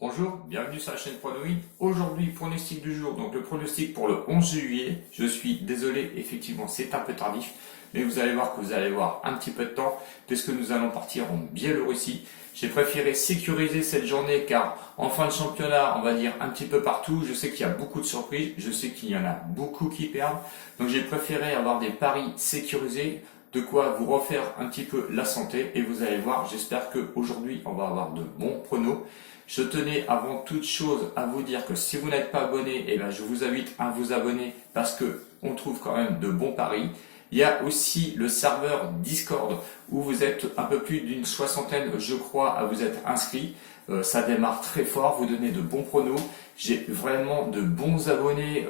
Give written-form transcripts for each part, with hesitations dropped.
Bonjour, bienvenue sur la chaîne Pronoïd. Aujourd'hui, pronostic du jour, donc le pronostic pour le 11 juillet. Je suis désolé, effectivement, c'est un peu tardif, mais vous allez voir que vous allez avoir un petit peu de temps puisque nous allons partir en Biélorussie. J'ai préféré sécuriser cette journée car en fin de championnat, on va dire un petit peu partout, je sais qu'il y a beaucoup de surprises, je sais qu'il y en a beaucoup qui perdent, donc j'ai préféré avoir des paris sécurisés, de quoi vous refaire un petit peu la santé et vous allez voir, j'espère qu'aujourd'hui on va avoir de bons pronos. Je tenais avant toute chose à vous dire que si vous n'êtes pas abonné, eh ben je vous invite à vous abonner parce que on trouve quand même de bons paris. Il y a aussi le serveur Discord où vous êtes un peu plus d'une soixantaine, je crois, à vous être inscrits. Ça démarre très fort, vous donnez de bons pronos. J'ai vraiment de bons abonnés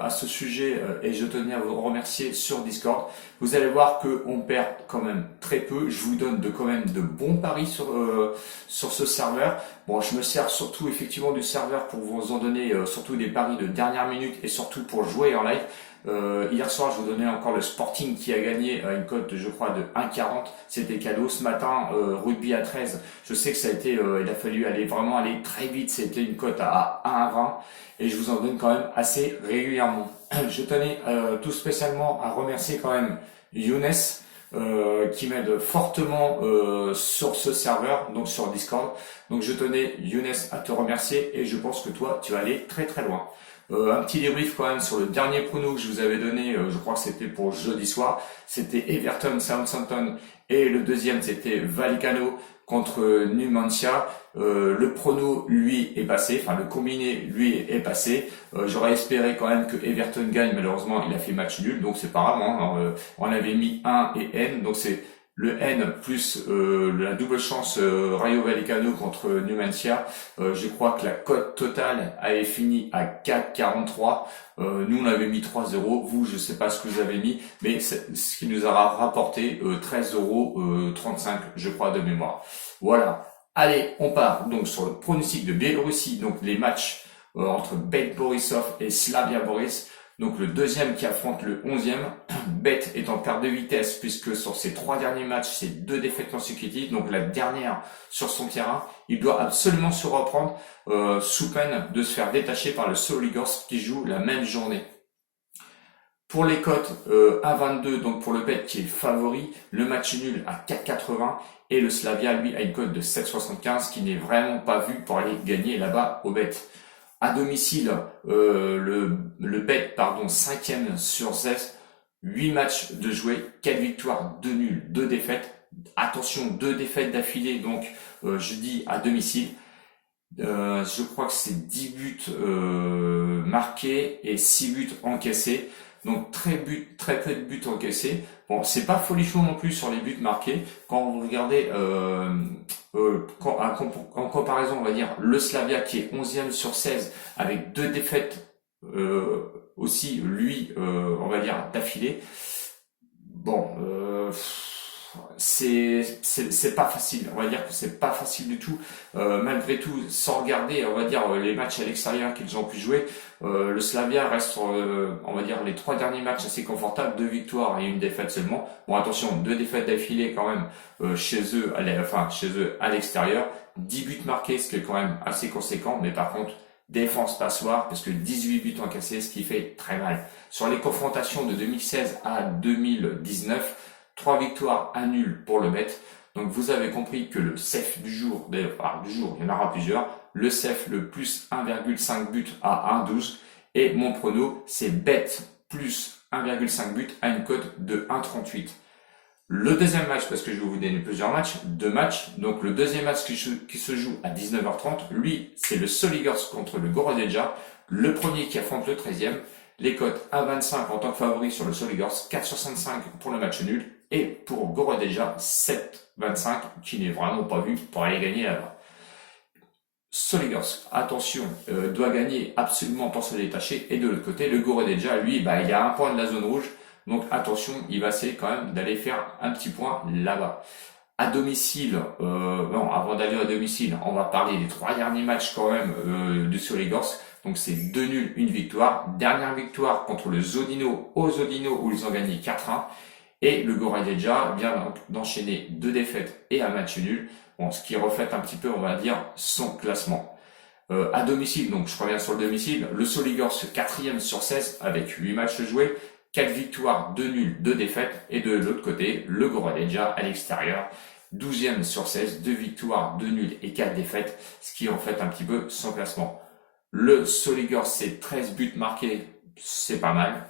à ce sujet et je tenais à vous remercier sur Discord. Vous allez voir qu'on perd quand même très peu. Je vous donne quand même de bons paris sur ce serveur. Bon, je me sers surtout effectivement du serveur pour vous en donner surtout des paris de dernière minute et surtout pour jouer en live. Hier soir, je vous donnais encore le Sporting qui a gagné à une cote, je crois, de 1,40. C'était cadeau. Ce matin, rugby à 13. Je sais que ça a été, il a fallu vraiment aller très vite. C'était une cote à 1,20 et je vous en donne quand même assez régulièrement. Je tenais tout spécialement à remercier quand même Younes qui m'aide fortement sur ce serveur, donc sur Discord. Donc je tenais Younes à te remercier et je pense que toi, tu vas aller très très loin. Un petit débrief quand même sur le dernier prono que je vous avais donné, je crois que c'était pour jeudi soir, c'était Everton Southampton et le deuxième c'était Vallecano contre Numancia. Le prono lui est passé, enfin le combiné lui est passé. J'aurais espéré quand même que Everton gagne, malheureusement il a fait match nul, donc c'est pas grave, hein. On avait mis 1 et N, donc c'est le N plus la double chance Rayo Vallecano contre Numancia. Je crois que la cote totale avait fini à 4,43. Nous on avait mis 3 euros. Vous, je sais pas ce que vous avez mis, mais c'est ce qui nous aura rapporté 13,35 € je crois de mémoire. Voilà. Allez, on part donc sur le pronostic de Biélorussie, donc les matchs entre Bet Borisov et Slavia Boris. Donc le deuxième qui affronte le 11e. Bet est en perte de vitesse puisque sur ses 3 derniers matchs, c'est 2 défaites consécutives. Donc la dernière sur son terrain. Il doit absolument se reprendre sous peine de se faire détacher par le Soligorsk qui joue la même journée. Pour les cotes 1,22, donc pour le Bet qui est favori, le match nul à 4,80 et le Slavia lui a une cote de 7,75 qui n'est vraiment pas vu pour aller gagner là-bas au Bet. À domicile, le Bet, 5e sur 16, 8 matchs de jouer, 4 victoires, 2 nuls, 2 défaites. Attention, 2 défaites d'affilée, donc je dis à domicile. Je crois que c'est 10 buts marqués et 6 buts encaissés. Donc très peu de buts encaissés. Bon, c'est pas folichon non plus sur les buts marqués. Quand vous regardez en comparaison, on va dire le Slavia qui est 11e sur 16 avec 2 défaites aussi, lui, on va dire d'affilée. Bon, c'est pas facile, on va dire que c'est pas facile du tout, malgré tout, sans regarder, on va dire, les matchs à l'extérieur qu'ils ont pu jouer, le Slavia reste sur, on va dire, les 3 derniers matchs assez confortables, 2 victoires et 1 défaite seulement. Bon, attention, 2 défaites d'affilée quand même chez eux à l'extérieur, 10 buts marqués, ce qui est quand même assez conséquent, mais par contre, défense passoire, parce que 18 buts encaissés, ce qui fait très mal. Sur les confrontations de 2016 à 2019, 3 victoires, 1 nul pour le Bet. Donc vous avez compris que le CEF du jour, il y en aura plusieurs. Le CEF, le plus 1,5 but à 1,12. Et mon prono, c'est Bet plus 1,5 but à une cote de 1,38. Le deuxième match, parce que je vais vous donner plusieurs matchs, 2 matchs. Donc le deuxième match qui se joue à 19h30, lui, c'est le Soligorsk contre le Gorodeja. Le premier qui affronte le 13e. Les cotes 1,25 en tant que favori sur le Soligorsk, 4,65 pour le match nul. Et pour Gorodeja, 7,25 qui n'est vraiment pas vu pour aller gagner là-bas. Soligorsk, attention, doit gagner absolument pour se détacher. Et de l'autre côté, le Gorodeja, lui, il a 1 point de la zone rouge. Donc attention, il va essayer quand même d'aller faire un petit point là-bas. À domicile, avant d'aller à domicile, on va parler des 3 derniers matchs quand même du Soligorsk. Donc c'est 2 nuls, 1 victoire. Dernière victoire contre le Zodino au Zodino où ils ont gagné 4-1. Et le Gorodeja vient d'enchaîner 2 défaites et un match nul. Bon, ce qui reflète un petit peu, on va dire, son classement. À domicile, donc je reviens sur le domicile, le Soligorsk 4e sur 16 avec 8 matchs joués, 4 victoires, 2 nuls, 2 défaites. Et de l'autre côté, le Goradeja à l'extérieur, 12e sur 16, 2 victoires, 2 nuls et 4 défaites, ce qui est en fait un petit peu son classement. Le Soligorsk, c'est 13 buts marqués, c'est pas mal.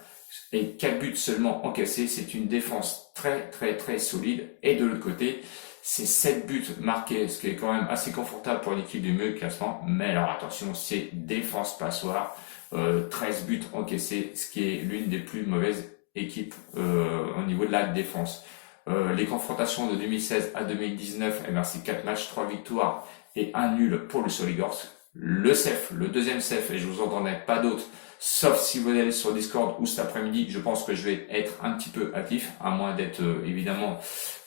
Et 4 buts seulement encaissés, c'est une défense très solide. Et de l'autre côté, c'est 7 buts marqués, ce qui est quand même assez confortable pour une équipe du milieu de classement. Mais alors attention, c'est défense passoire, 13 buts encaissés, ce qui est l'une des plus mauvaises équipes au niveau de la défense. Les confrontations de 2016 à 2019, eh ben, c'est 4 matchs, 3 victoires et 1 nul pour le Soligorsk. Le CEF, le deuxième CEF, et je vous en donnerai pas d'autres, sauf si vous allez sur Discord ou cet après-midi, je pense que je vais être un petit peu actif, à moins d'être évidemment,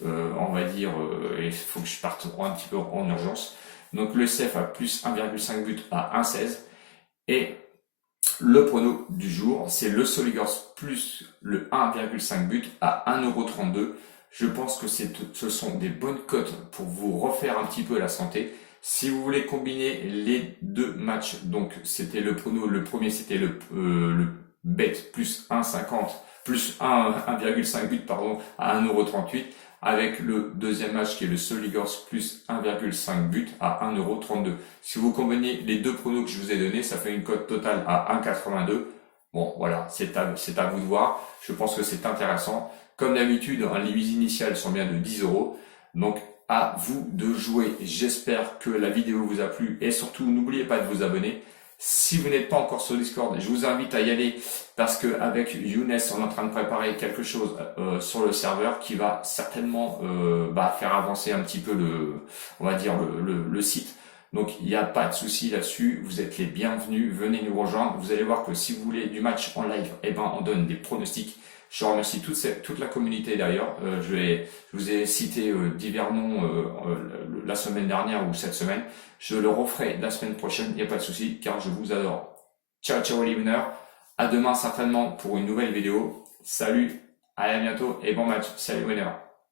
on va dire, il faut que je parte un petit peu en urgence. Donc le CEF a plus 1,5 but à 1,16. Et le prono du jour, c'est le Soligorsk plus le 1,5 but à 1,32 €. Je pense que ce sont des bonnes cotes pour vous refaire un petit peu la santé. Si vous voulez combiner les deux matchs, donc c'était le prono, le premier c'était le bet plus 1,50 plus 1,5 but pardon à 1,38 € avec le deuxième match qui est le Soligorsk plus 1,5 but à 1,32 €. Si vous combinez les deux pronos que je vous ai donnés, ça fait une cote totale à 1,82 €. Bon voilà, c'est à vous de voir. Je pense que c'est intéressant. Comme d'habitude, les mises initiales sont bien de 10 €. Donc à vous de jouer. J'espère que la vidéo vous a plu et surtout n'oubliez pas de vous abonner. Si vous n'êtes pas encore sur Discord, je vous invite à y aller parce qu'avec Younes, on est en train de préparer quelque chose sur le serveur qui va certainement faire avancer un petit peu on va dire le site. Donc il n'y a pas de souci là-dessus, vous êtes les bienvenus, venez nous rejoindre. Vous allez voir que si vous voulez du match en live, eh ben, on donne des pronostics. Je remercie toute la communauté d'ailleurs. Je vous ai cité divers noms la semaine dernière ou cette semaine. Je le referai la semaine prochaine, il n'y a pas de souci, car je vous adore. Ciao, ciao les winners. À demain certainement pour une nouvelle vidéo. Salut, à bientôt et bon match. Salut winners.